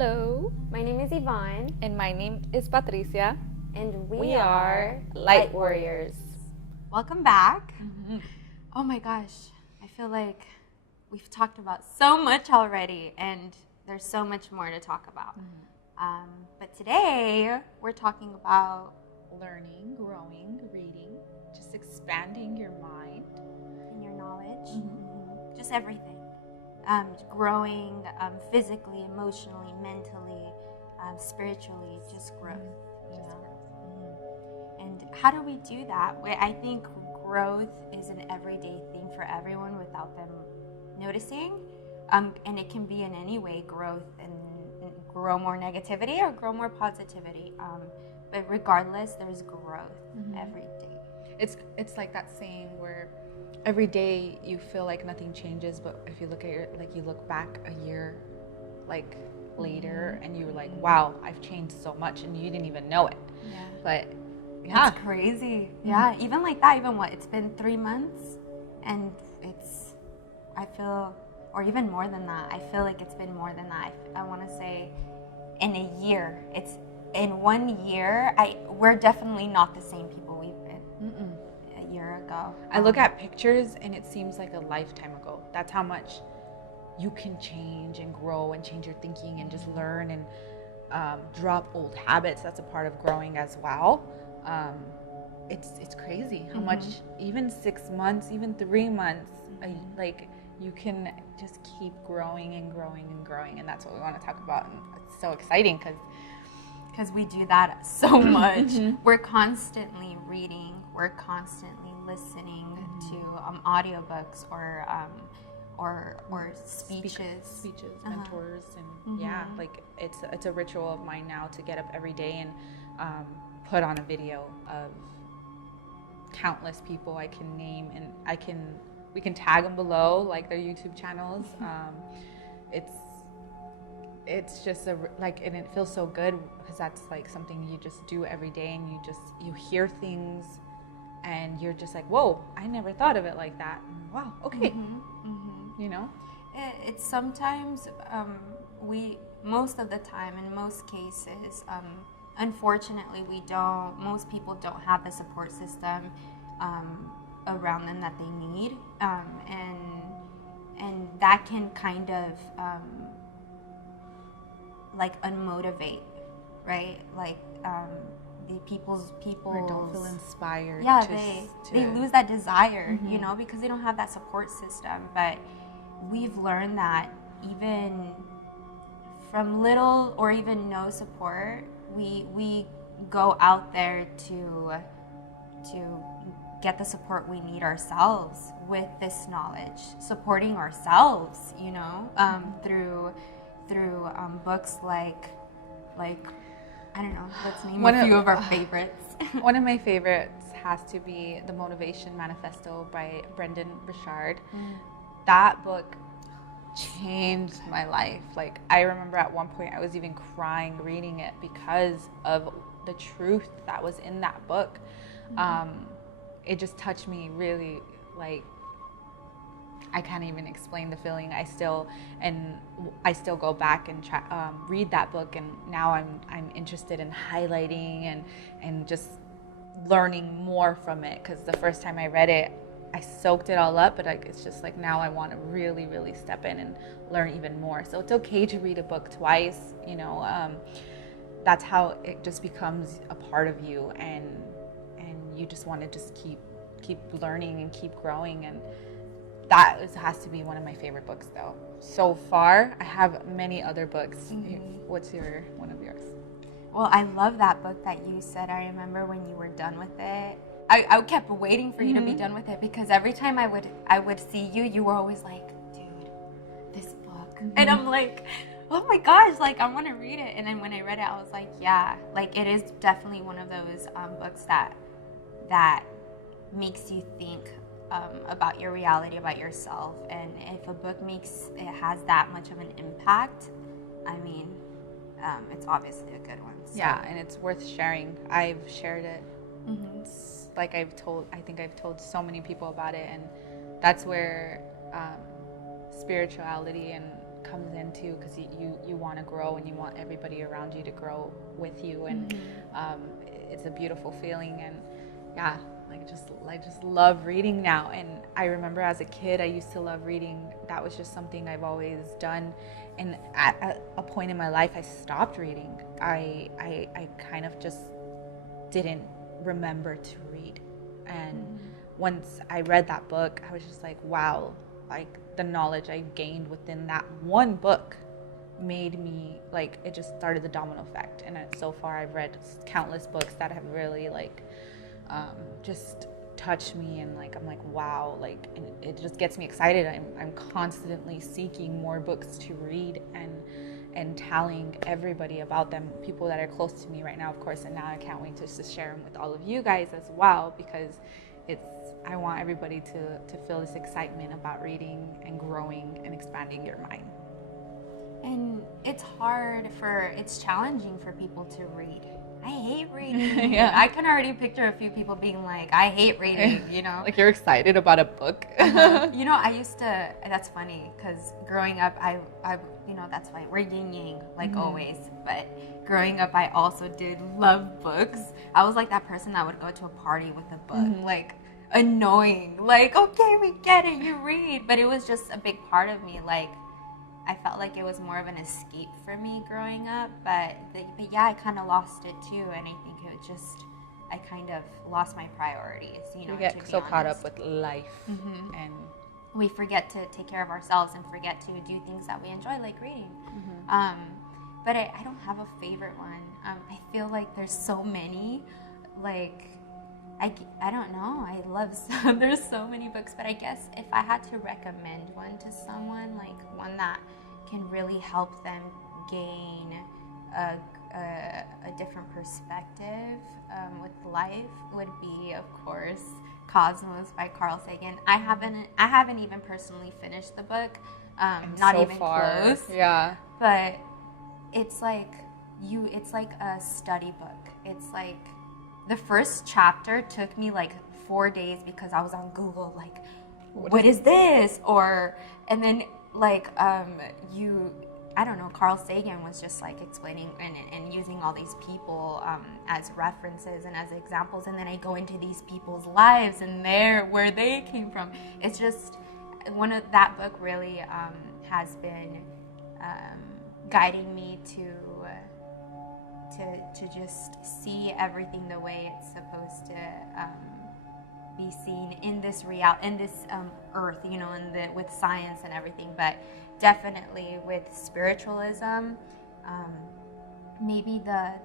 Hello, My name is Yvonne, and my name is Patricia. and We are LightWarriorz. Welcome back. Oh my gosh, I feel like we've talked about so much already, and there's so much more to talk about. But today, we're talking about Learning, growing, reading, just expanding your mind. your knowledge, just everything. Growing physically, emotionally, mentally, spiritually, just growth. You know? And how do we do that? I think growth is an everyday thing for everyone without them noticing. And it can be in any way growth and grow more negativity or grow more positivity. But regardless, there's growth every day. It's like that saying where every day you feel like nothing changes, but if you look at you look back a year later and you're like, wow, I've changed so much, and you didn't even know it. Yeah. But yeah, It's crazy. Yeah, even like that, it's been 3 months, and I feel, or even more than that, I feel like it's been more than that. I want to say in a year, in 1 year, we're definitely not the same people we've been a year ago. I look at pictures and it seems like a lifetime ago. That's how much you can change and grow and change your thinking and just learn and drop old habits. That's a part of growing as well. It's crazy how much, even 6 months, even 3 months, you can just keep growing and growing and growing. And that's what we want to talk about. And it's so exciting because we do that so much. We're constantly reading, we're constantly listening to audiobooks or speeches, mentors, and it's a ritual of mine now to get up every day and put on a video of countless people I can name, and we can tag them below, like their YouTube channels. It's just and it feels so good because that's like something you just do every day, and you hear things and you're just like, whoa, I never thought of it like that. And wow, okay. You know, it's sometimes most of the time, in most cases, unfortunately, most people don't have the support system around them that they need, and that can kind of unmotivate, right? The people's or don't feel inspired. Yeah, they lose that desire, because they don't have that support system. But we've learned that even from little or even no support, we go out there to get the support we need ourselves with this knowledge, supporting ourselves, through books like I don't know, let's name a few of our favorites. One of my favorites has to be The Motivation Manifesto by Brendon Burchard. That book changed my life. Like, I remember at one point I was even crying reading it because of the truth that was in that book. It just touched me really, I can't even explain the feeling. I still go back and try, read that book, and now I'm interested in highlighting and just learning more from it, because the first time I read it, I soaked it all up, but it's just like now I want to really, really step in and learn even more. So it's okay to read a book twice, that's how it just becomes a part of you, and you just want to just keep learning and keep growing. And that has to be one of my favorite books, though. So far, I have many other books. What's one of yours? Well, I love that book that you said. I remember when you were done with it. I kept waiting for you to be done with it, because every time I would see you, you were always like, dude, this book. And I'm like, oh my gosh, I want to read it. And then when I read it, I was like, yeah, it is definitely one of those books that makes you think about your reality, about yourself. And if a book has that much of an impact, I mean, it's obviously a good one. So. Yeah, and it's worth sharing. I've shared it. It's I think I've told so many people about it, and that's where spirituality comes into, because you want to grow and you want everybody around you to grow with you, and it's a beautiful feeling. And yeah, I just love reading now. And I remember as a kid I used to love reading. That was just something I've always done, and at a point in my life I stopped reading. I kind of just didn't remember to read. And once I read that book, I was just like, wow, like the knowledge I gained within that one book made me, like, it just started the domino effect. And so far I've read countless books that have really like just touched me, and like I'm like, wow, like, and it just gets me excited. I'm constantly seeking more books to read, and telling everybody about them, people that are close to me right now, of course. And now I can't wait to share them with all of you guys as well, because I want everybody to feel this excitement about reading and growing and expanding your mind. And it's challenging for people to read. I hate reading. Yeah. I can already picture a few people being like, I hate reading, you know? Like, you're excited about a book. You know, that's funny, because growing up, I that's why we're yin yang, like always. But growing up, I also did love books. I was like that person that would go to a party with a book, like annoying. Like, okay, we get it, you read. But it was just a big part of me. Like, I felt like it was more of an escape for me growing up. But yeah, I kind of lost it too. And I think it just, I kind of lost my priorities, you know. We get so caught up with life, and we forget to take care of ourselves and forget to do things that we enjoy, like reading. But I don't have a favorite one. I feel like there's so many. Like, I don't know. I love there's so many books, but I guess if I had to recommend one to someone, like one that can really help them gain a different perspective with life, would be, of course, Cosmos by Carl Sagan. I haven't even personally finished the book. Not so even far. Close. Yeah. But it's like a study book. It's like the first chapter took me like 4 days, because I was on Google like, what is this? And then like I don't know, Carl Sagan was just like explaining and using all these people as references and as examples, and then I go into these people's lives and where they came from. It's just that book really has been guiding me to just see everything the way it's supposed to be seen in this earth, you know, with science and everything. But definitely with spiritualism, maybe the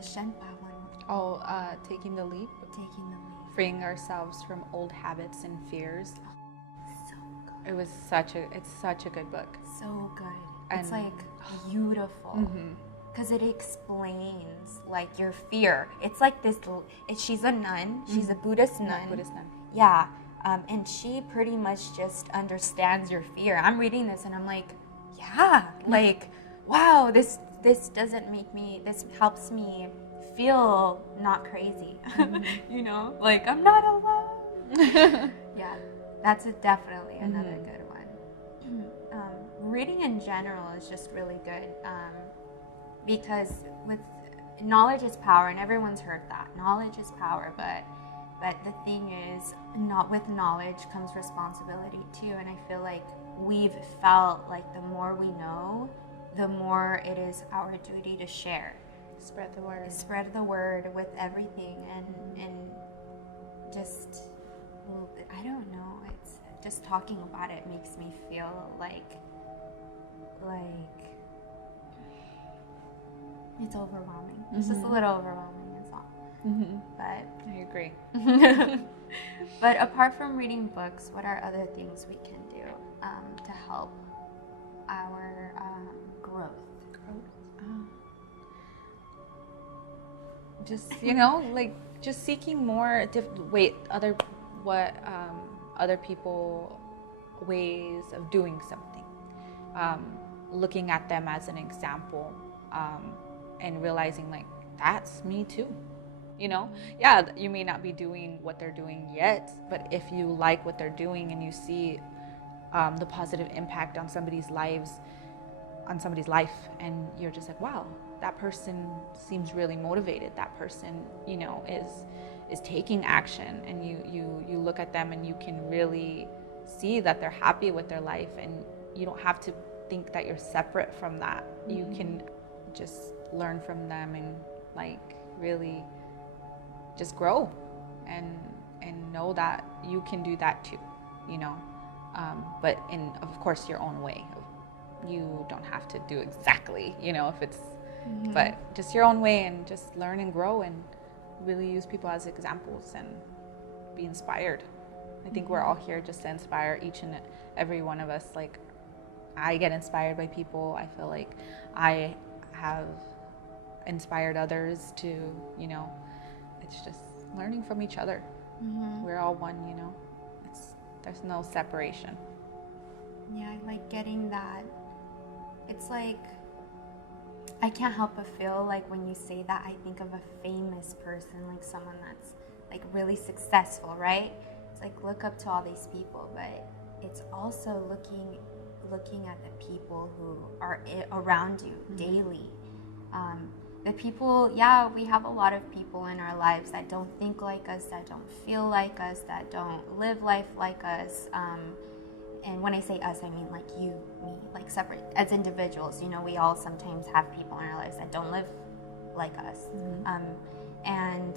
Shenpa one. Taking the leap. Taking the leap. Freeing ourselves from old habits and fears. So good. It's such a good book. So good. It's like beautiful. Because it explains like your fear. It's like this. She's a nun. She's a Buddhist nun. Yeah. And she pretty much just understands your fear. I'm reading this and I'm like, yeah, like, wow, this doesn't make me. This helps me feel not crazy. You know, like I'm not alone. Yeah, that's definitely another good one. Reading in general is just really good. Because with knowledge is power, and everyone's heard that. Knowledge is power, but the thing is, not with knowledge comes responsibility too. And I feel like we've felt like the more we know, the more it is our duty to share. Spread the word. Spread the word with everything, and just, I don't know. It's just talking about it makes me feel like. It's overwhelming. It's just a little overwhelming, that's all. But I agree. But apart from reading books, what are other things we can do to help our growth? Just, like just seeking more other people ways of doing something. Looking at them as an example. And realizing like that's me too, yeah, you may not be doing what they're doing yet, but if you like what they're doing and you see the positive impact on somebody's life, and you're just like, wow, that person seems really motivated. That person, is taking action, and you look at them and you can really see that they're happy with their life, and you don't have to think that you're separate from that. You can just learn from them and like really just grow and know that you can do that too, but in, of course, your own way. You don't have to do exactly, if it's, but just your own way, and just learn and grow and really use people as examples and be inspired. I think we're all here just to inspire each and every one of us. Like, I get inspired by people. I feel like I have inspired others to, it's just learning from each other. We're all one, there's no separation. Yeah, I like getting that. It's like, I can't help but feel like when you say that, I think of a famous person, like someone that's like really successful, right? It's like, look up to all these people, but it's also looking at the people who are around you daily. The people, we have a lot of people in our lives that don't think like us, that don't feel like us, that don't live life like us. And when I say us, I mean like you, me, like separate as individuals. We all sometimes have people in our lives that don't live like us, and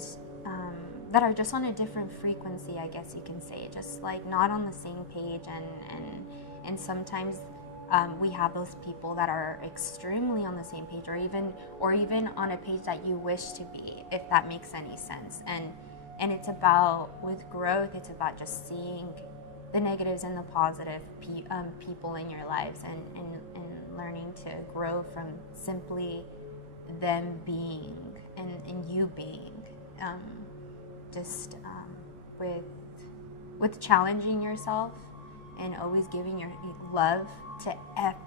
that are just on a different frequency, I guess you can say, just like not on the same page. And sometimes we have those people that are extremely on the same page, or even on a page that you wish to be, if that makes any sense. And it's about, with growth, it's about just seeing the negatives and the positive people in your lives, and learning to grow from simply them being and you being, with challenging yourself and always giving your love to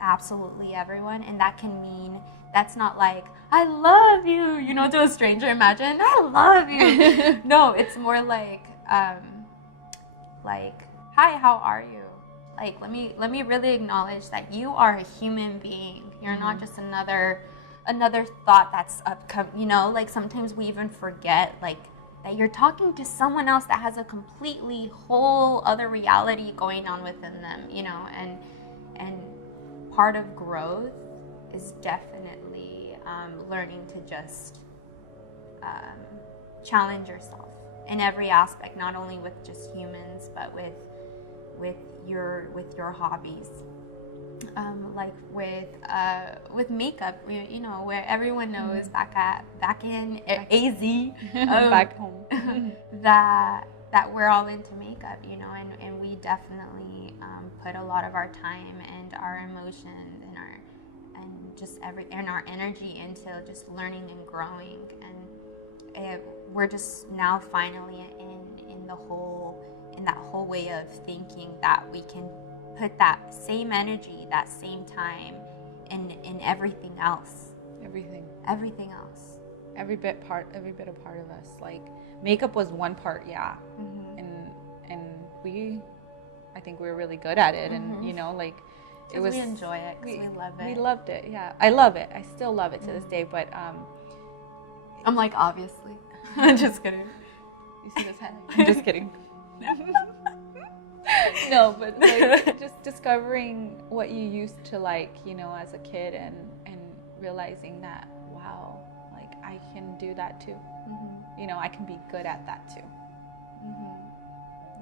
absolutely everyone. And that can mean, that's not like, I love you, to a stranger. Imagine, I love you. No, it's more like, hi, how are you? Like, let me really acknowledge that you are a human being. You're not just another thought that's upcoming. Like sometimes we even forget, like, that you're talking to someone else that has a completely whole other reality going on within them. And part of growth is definitely learning to just challenge yourself in every aspect, not only with just humans, but with your hobbies, like with makeup, where everyone knows back in AZ, back home, that we're all into makeup, and we definitely put a lot of our time and our emotions and our energy into just learning and growing, and we're just now finally in that whole way of thinking that we can put that same energy, that same time in everything else. Everything else. Every bit a part of us. Like, makeup was one part, and I think we were really good at it, and like, it was. We enjoy it because we love it. We loved it, yeah. I love it. I still love it to this day, but I'm like, obviously. I'm just kidding. You see this head? I'm just kidding. No, but like, just discovering what you used to like, as a kid, and realizing that, wow, like, I can do that too. I can be good at that too.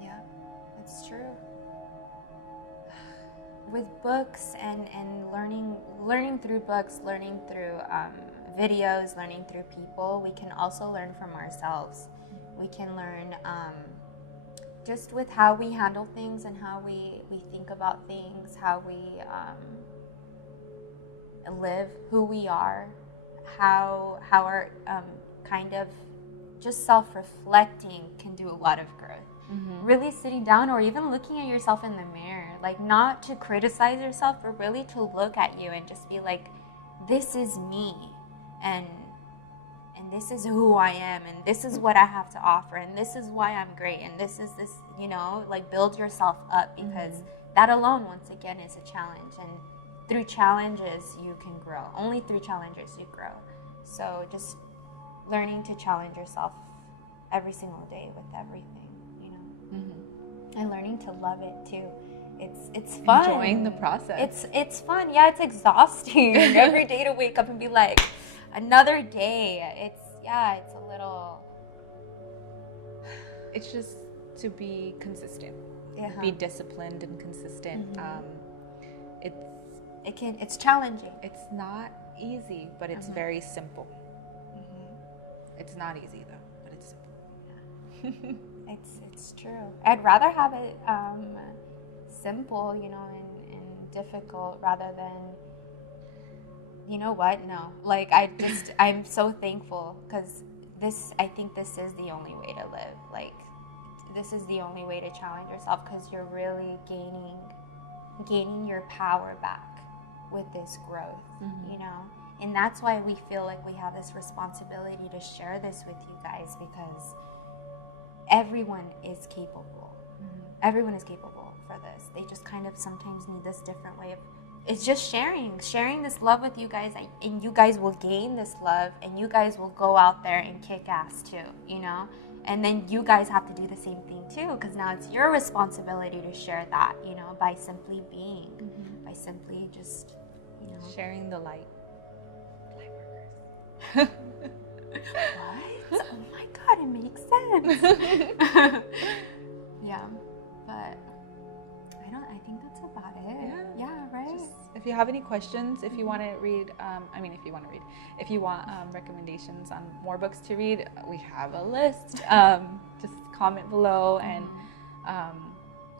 Yeah, that's true. With books and learning through books, learning through videos, learning through people, we can also learn from ourselves. We can learn just with how we handle things and how we think about things, how we live, who we are, how our kind of just self-reflecting can do a lot of growth. Really sitting down, or even looking at yourself in the mirror, like, not to criticize yourself, but really to look at you and just be like, this is me, and this is who I am, and this is what I have to offer, and this is why I'm great, and this is like, build yourself up, because that alone, once again, is a challenge. And through challenges, you can grow. Only through challenges you grow. So just learning to challenge yourself every single day with everything, you know, and learning to love it too. It's fun. Enjoying the process. It's fun. Yeah, it's exhausting every day to wake up and be like, another day. It's a little. It's just to be consistent, be disciplined and consistent. It's challenging. It's not easy, but it's very simple. It's not easy though, but it's simple. It's true. I'd rather have it simple, you know, and difficult rather than, you know what? No, like I'm so thankful because I think this is the only way to live. Like, this is the only way to challenge yourself because you're really gaining your power back with this growth, you know? And that's why we feel like we have this responsibility to share this with you guys, because everyone is capable. Everyone is capable for this. They just kind of sometimes need this different way of, it's just sharing this love with you guys, and you guys will gain this love, and you guys will go out there and kick ass too, you know? And then you guys have to do the same thing too, because now it's your responsibility to share that, you know, by simply being, by simply just, you know. Sharing the light. What? Oh my God, it makes sense. Yeah, but I think that's about it. Yeah, right. Just, if you have any questions, if you want to read, if you want recommendations on more books to read, we have a list. Just comment below and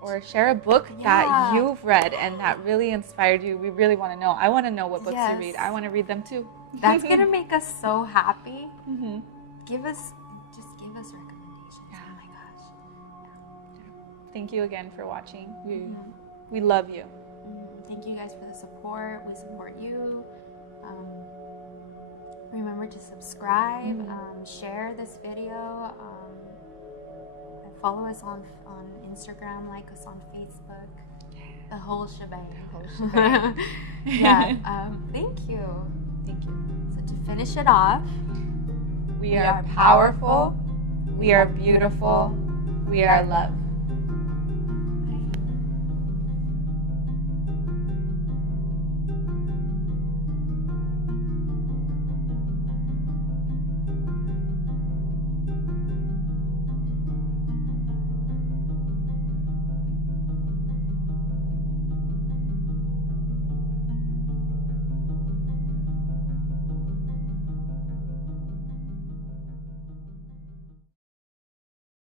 or share a book that you've read and that really inspired you. We really want to know. I want to know what books you read. I want to read them too. That's gonna make us so happy. Give us recommendations. Oh my gosh. Thank you again for watching. We love you. Thank you guys for the support. We support you. Remember to subscribe, share this video, and follow us on Instagram, like us on Facebook. The whole shebang. Thank you. So to finish it off, we are powerful, we are beautiful, we are loved.